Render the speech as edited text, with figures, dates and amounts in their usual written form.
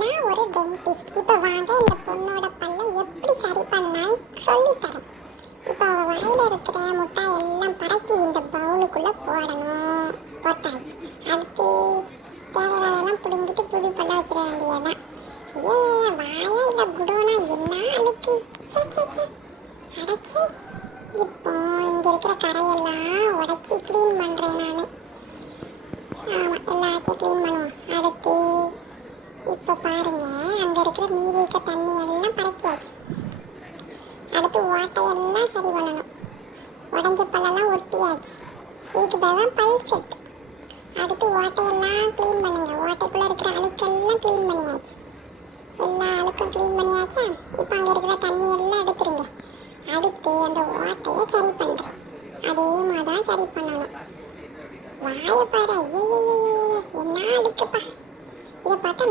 நான் ஒரு டென்டிஸ்ட். இப்போ வாங்க இந்த பொண்ணோட பல்லை எப்படி சரி பண்ணலான்னு சொல்லித்தரேன். இப்போ அவள் வாயில் இருக்கிற முட்டாய் எல்லாம் பறக்கி இந்த பவுலுக்குள்ளே போடணும். போட்டாச்சு. அடுத்து தேவையானதெல்லாம் பிடுங்கிட்டு புது பல்ல வச்சிட வேண்டியதான். வாயா இல்லை குடோனா என்ன அழுக்கு. அடைச்சி இப்போ இங்கே இருக்கிற கரையெல்லாம் உடச்சி க்ளீன் பண்ணுறேன் நான். ஆமாம், எல்லாத்தையும் க்ளீன் பண்ணுவோம். அடுத்து இப்போ பாருங்க, அங்கே இருக்கிற மீதி இருக்க தண்ணி எல்லாம் பறக்கியாச்சு. அடுத்து ஓட்டையெல்லாம் சரி பண்ணணும். உடஞ்ச பல்லெல்லாம் ஒட்டியாச்சு. இதுக்கு தான் பல் செட். அடுத்து ஓட்டையெல்லாம் க்ளீன் பண்ணுங்க. ஓட்டைக்குள்ளே இருக்கிற அழுக்கெல்லாம் க்ளீன் பண்ணியாச்சு. எல்லா அழுக்கும் க்ளீன் பண்ணியாச்சா? இப்போ அங்கே இருக்கிற தண்ணி எல்லாம் எடுத்துருங்க. அடுத்து அந்த ஓட்டையை சரி பண்ணுறேன். அதே மாதிரி தான் சரி பண்ணணும். வாயை பாரு, என்ன அழுக்குப்பா. இதை பார்த்தா